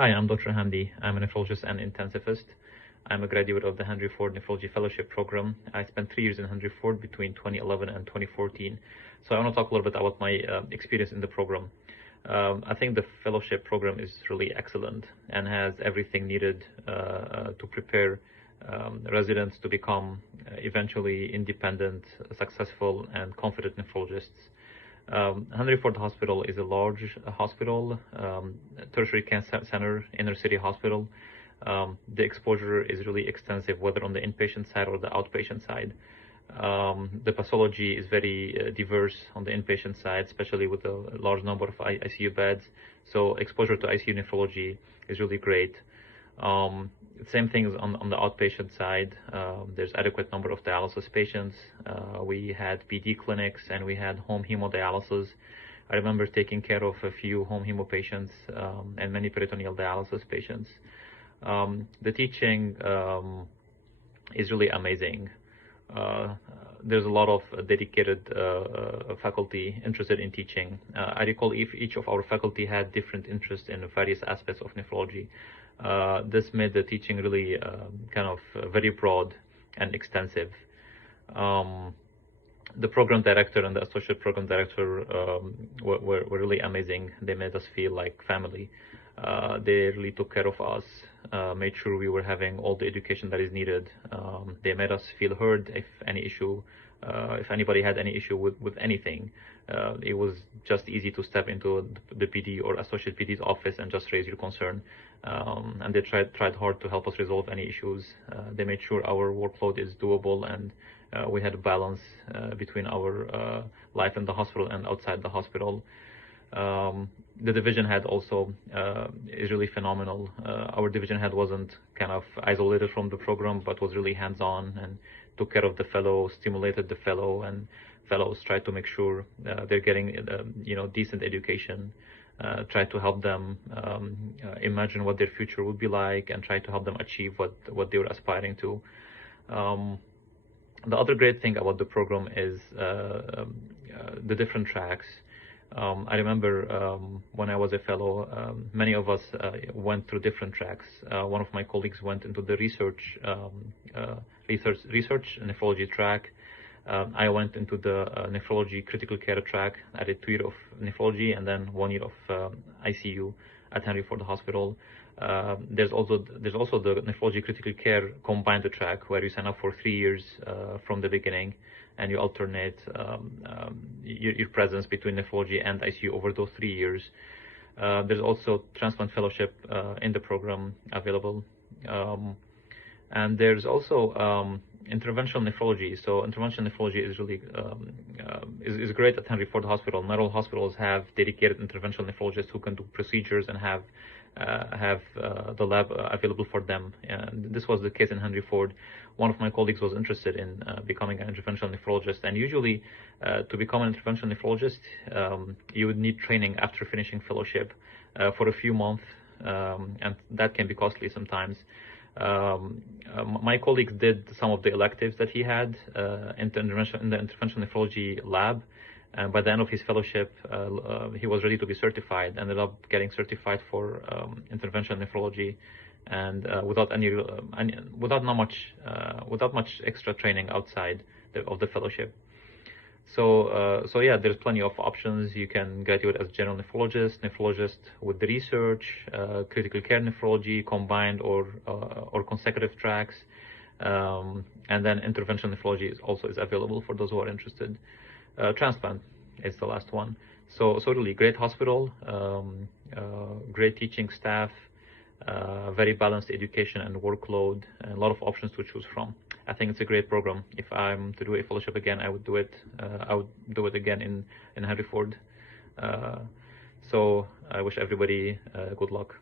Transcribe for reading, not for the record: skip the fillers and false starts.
Hi, I'm Dr. Hamdi. I'm a nephrologist and intensivist. I'm a graduate of the Henry Ford Nephrology Fellowship Program. I spent 3 years in Henry Ford between 2011 and 2014. So I want to talk a little bit about my experience in the program. I think the fellowship program is really excellent and has everything needed to prepare residents to become eventually independent, successful, and confident nephrologists. Henry Ford Hospital is a large hospital, tertiary cancer center, inner city hospital. The exposure is really extensive, whether on the inpatient side or the outpatient side. The pathology is very diverse on the inpatient side, especially with a large number of ICU beds. So exposure to ICU nephrology is really great. Same things on the outpatient side. There's adequate number of dialysis patients. We had PD clinics and we had home hemodialysis. I remember taking care of a few home hemo patients and many peritoneal dialysis patients. The teaching is really amazing. There's a lot of dedicated faculty interested in teaching. I recall each of our faculty had different interests in various aspects of nephrology. This made the teaching really kind of very broad and extensive. The program director and the associate program director were really amazing. They made us feel like family. They really took care of us, made sure we were having all the education that is needed. They made us feel heard if anybody had any issue with anything. It was just easy to step into the PD or associate PD's office and just raise your concern. And they tried hard to help us resolve any issues. They made sure our workload is doable and we had a balance between our life in the hospital and outside the hospital. The division head also is really phenomenal. Our division head wasn't kind of isolated from the program, but was really hands-on and took care of the fellow, stimulated the fellow, and fellows tried to make sure they're getting decent education. Try to help them imagine what their future would be like and try to help them achieve what they were aspiring to. The other great thing about the program is the different tracks. I remember when I was a fellow, many of us went through different tracks. One of my colleagues went into the research nephrology track. I went into the nephrology critical care track. I did 2 years of nephrology and then 1 year of ICU at Henry Ford Hospital. There's also the nephrology critical care combined track where you sign up for 3 years from the beginning, and you alternate your presence between nephrology and ICU over those 3 years. There's also transplant fellowship in the program available, and there's also interventional nephrology. So interventional nephrology is really is great at Henry Ford Hospital. Not all hospitals have dedicated interventional nephrologists who can do procedures and have the lab available for them. And this was the case in Henry Ford. One of my colleagues was interested in becoming an interventional nephrologist, and usually to become an interventional nephrologist you would need training after finishing fellowship for a few months, and that can be costly sometimes. My colleague did some of the electives that he had in the interventional nephrology lab, and by the end of his fellowship he was ready to be certified. Ended up getting certified for interventional nephrology, and without much extra training outside of the fellowship. So yeah, there's plenty of options. You can graduate as general nephrologist with the research, critical care nephrology, combined or consecutive tracks, and then interventional nephrology is available for those who are interested. Transplant is the last one. So really great hospital, great teaching staff, very balanced education and workload, and a lot of options to choose from. I think it's a great program. If I'm to do a fellowship again, I would do it. I would do it again in Henry Ford. So I wish everybody good luck.